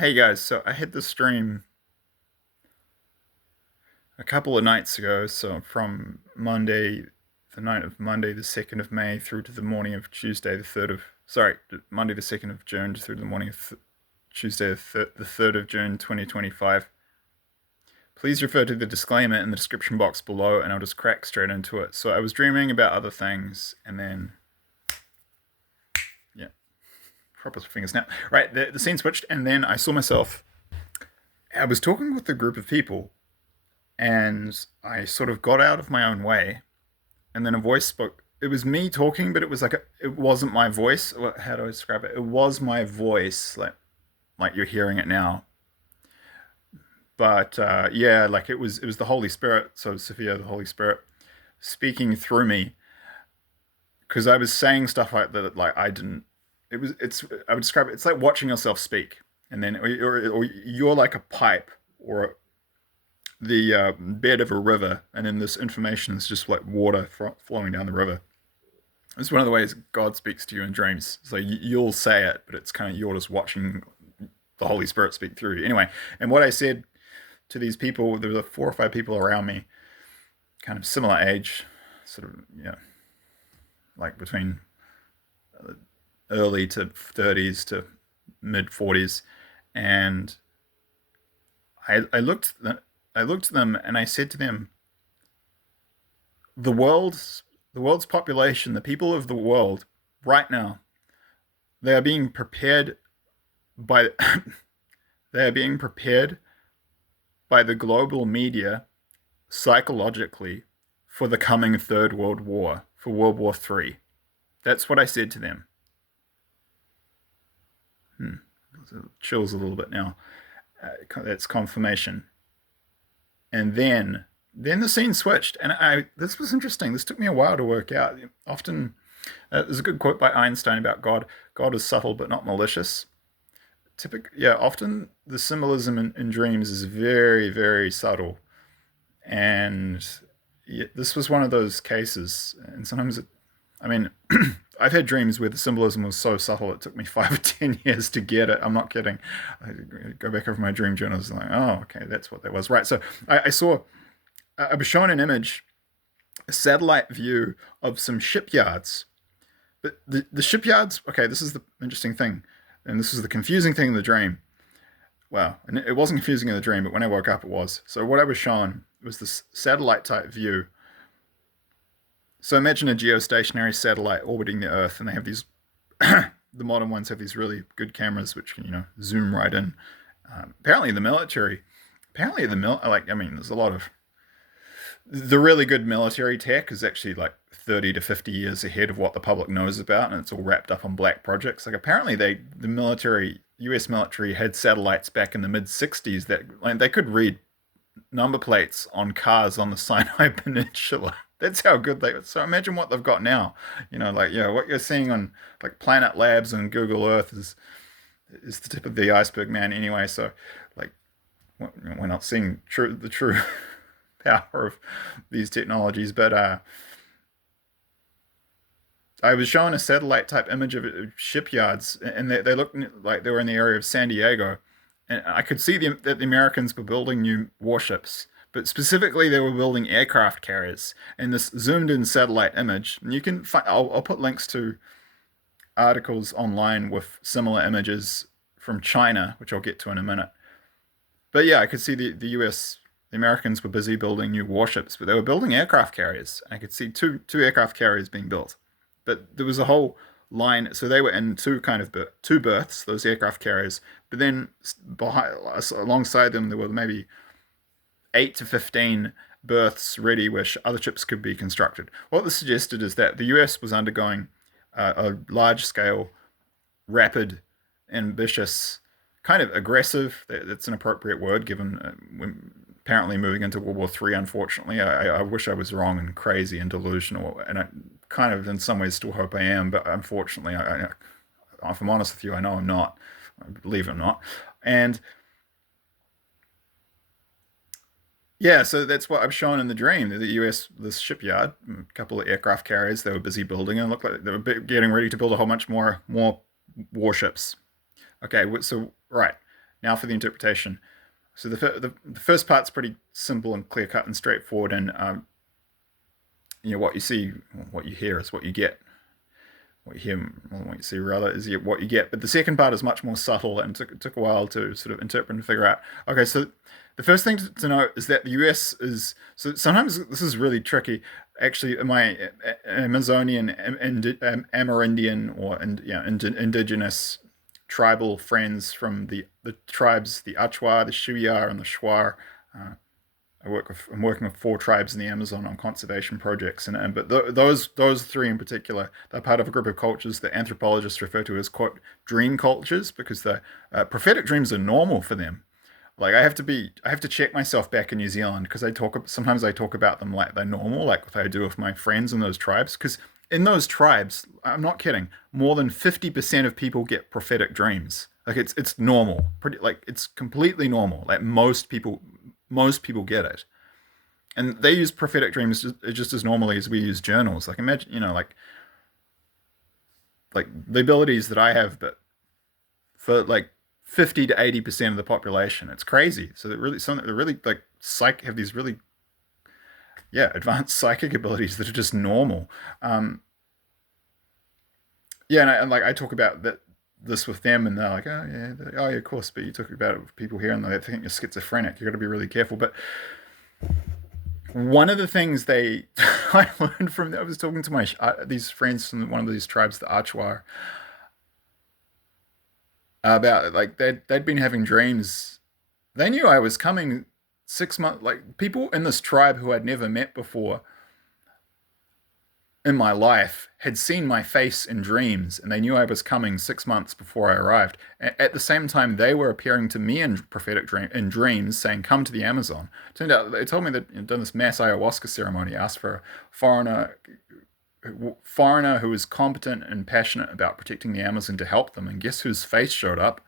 Hey guys, so I had this dream a couple of nights ago, so from Monday, the night of Monday, the 2nd of May, through to the morning of Tuesday, the 3rd of, sorry, Monday, the 2nd of June, through to the morning of Tuesday, the 3rd of June, 2025. Please refer to the disclaimer in the description box below, and I'll just crack straight into it. So I was dreaming about other things, and then, yeah, proper finger snap. Right, the scene switched, and then I saw myself. I was talking with a group of people and I sort of got out of my own way, and then a voice spoke. It was me talking, but it was it wasn't my voice. How do I describe it? It was my voice, like you're hearing it now. But yeah, like it was the Holy Spirit. So Sophia, the Holy Spirit, speaking through me because I was saying stuff like that. Like I didn't. It's. I would describe it. It's like watching yourself speak, and then or you're like a pipe or the bed of a river, and then this information is just like water flowing down the river. It's one of the ways God speaks to you in dreams. So you'll say it, but it's kind of you're just watching the Holy Spirit speak through you. Anyway, and what I said to these people, there were 4 or 5 people around me, kind of similar age, sort of, like between early to 30s to mid 40s, and I looked at them and I said to them, the world's population, the people of the world right now, they are being prepared by they are being prepared by the global media psychologically for the coming Third World War, for World War III. That's what I said to them. Chills a little bit now. That's confirmation. And then the scene switched, and I this was interesting. This took me a while to work out. Often, there's a good quote by Einstein about God. God is subtle but not malicious. Yeah, often the symbolism in dreams is very, very subtle, and yeah, this was one of those cases. And sometimes, I mean, I've had dreams where the symbolism was so subtle it took me 5 or 10 years to get it. I'm not kidding. I go back over my dream journals and like, oh, okay, that's what that was. Right. So I was shown an image, a satellite view of some shipyards. But the shipyards, okay, this is the interesting thing, and this is the confusing thing in the dream. Well, and it wasn't confusing in the dream, but when I woke up, it was. So what I was shown was this satellite type view. So imagine a geostationary satellite orbiting the Earth, and they have these. The modern ones have these really good cameras which can zoom right in. Apparently the military, I mean, there's a lot of the really good military tech is actually like 30 to 50 years ahead of what the public knows about, and it's all wrapped up on black projects. Like apparently the military, US military, had satellites back in the mid 60s that like, they could read number plates on cars on the Sinai Peninsula. That's how good they. So imagine what they've got now. Like what you're seeing on like Planet Labs and Google Earth is the tip of the iceberg, man. Anyway, so like we're not seeing the true power of these technologies, but I was shown a satellite type image of shipyards, and they looked like they were in the area of San Diego, and I could see that the Americans were building new warships, but specifically they were building aircraft carriers. And this zoomed in satellite image, and you can find, I'll put links to articles online with similar images from China, which I'll get to in a minute. But yeah, I could see the Americans were busy building new warships, but they were building aircraft carriers. I could see two aircraft carriers being built. But there was a whole line, so they were in two berths, those aircraft carriers. But then alongside them, there were maybe 8 to 15 berths ready where other ships could be constructed. What this suggested is that the US was undergoing a large scale, rapid, ambitious, kind of aggressive. That's an appropriate word given when apparently moving into World War III. Unfortunately, I wish I was wrong and crazy and delusional, and I kind of in some ways still hope I am. But unfortunately, if I'm honest with you, I know I'm not. I believe I'm not. And yeah, so that's what I've shown in the dream. The US, this shipyard, a couple of aircraft carriers they were busy building, and it looked like they were getting ready to build a whole bunch more warships. Okay, so right. Now for the interpretation. So the first part's pretty simple and clear cut and straightforward, and what you see, what you hear is what you get. What you hear, well, what you see rather, is what you get. But the second part is much more subtle, and took a while to sort of interpret and figure out. Okay, so the first thing to know is that the US is, so sometimes this is really tricky. Actually, my Amazonian, Amerindian, or indigenous tribal friends from the tribes, the Achwa, the Shipyard, and the Shuar. Uh, I'm working with four tribes in the Amazon on conservation projects, but those three in particular, they're part of a group of cultures that anthropologists refer to as quote dream cultures, because the prophetic dreams are normal for them. Like I have to check myself back in New Zealand, because sometimes I talk about them like they're normal, like what I do with my friends in those tribes, because in those tribes, I'm not kidding, more than 50% of people get prophetic dreams. Like it's normal, pretty, like it's completely normal. Like most people get it, and they use prophetic dreams just as normally as we use journals. Like imagine, like the abilities that I have, but for like 50 to 80% of the population, it's crazy. So they're really like have these really, yeah, advanced psychic abilities that are just normal. Um, yeah, and like I talk about this with them, and they're like, oh yeah, oh yeah, of course. But you talk about it with people here, and they think you're schizophrenic. You got to be really careful. But one of the things they I learned from, I was talking to my these friends from one of these tribes, the Achwar, about like they'd been having dreams. They knew I was coming 6 months. Like people in this tribe who I'd never met before in my life had seen my face in dreams, and they knew I was coming 6 months before I arrived. At the same time, they were appearing to me in dreams, saying, "Come to the Amazon." Turned out they told me that you'd done this mass ayahuasca ceremony, asked for a foreigner who was competent and passionate about protecting the Amazon to help them, and guess whose face showed up?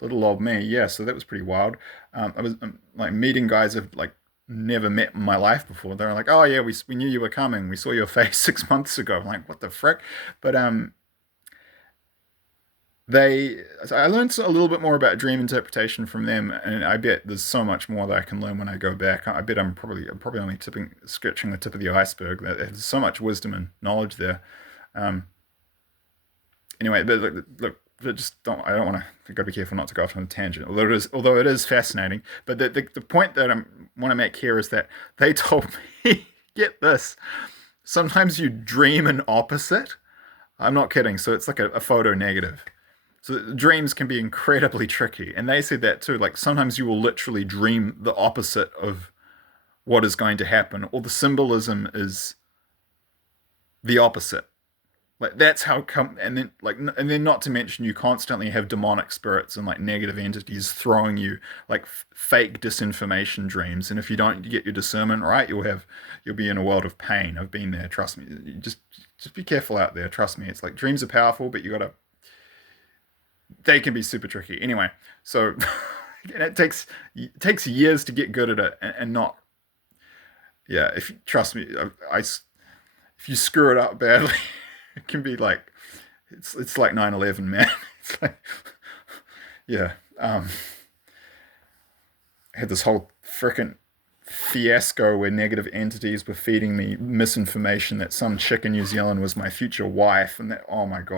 Little old me. Yeah, so that was pretty wild. I was like meeting guys I've like never met in my life before. They were like, "Oh yeah, we knew you were coming. We saw your face 6 months ago." I'm like, "What the frick?" But they so I learned a little bit more about dream interpretation from them, and I bet there's so much more that I can learn when I go back. I bet I'm probably only scratching the tip of the iceberg. There's so much wisdom and knowledge there. Um, anyway, but look, just don't. I don't want to. I've got to be careful not to go off on a tangent. Although it is fascinating. But the point that I want to make here is that they told me, get this. Sometimes you dream an opposite. I'm not kidding. So it's like a photo negative. So dreams can be incredibly tricky, and they said that too. Like sometimes you will literally dream the opposite of what is going to happen, or the symbolism is the opposite. Like that's how come, and then not to mention you constantly have demonic spirits and like negative entities throwing you like fake disinformation dreams, and if you don't get your discernment right, you'll be in a world of pain. I've been there, trust me. You just be careful out there, trust me. It's like dreams are powerful, but they can be super tricky. Anyway, so and it takes years to get good at it, and not, yeah. If you trust me, if you screw it up badly, it can be like it's like 9/11, man. It's like, yeah. I had this whole freaking fiasco where negative entities were feeding me misinformation that some chick in New Zealand was my future wife, and that, oh my god.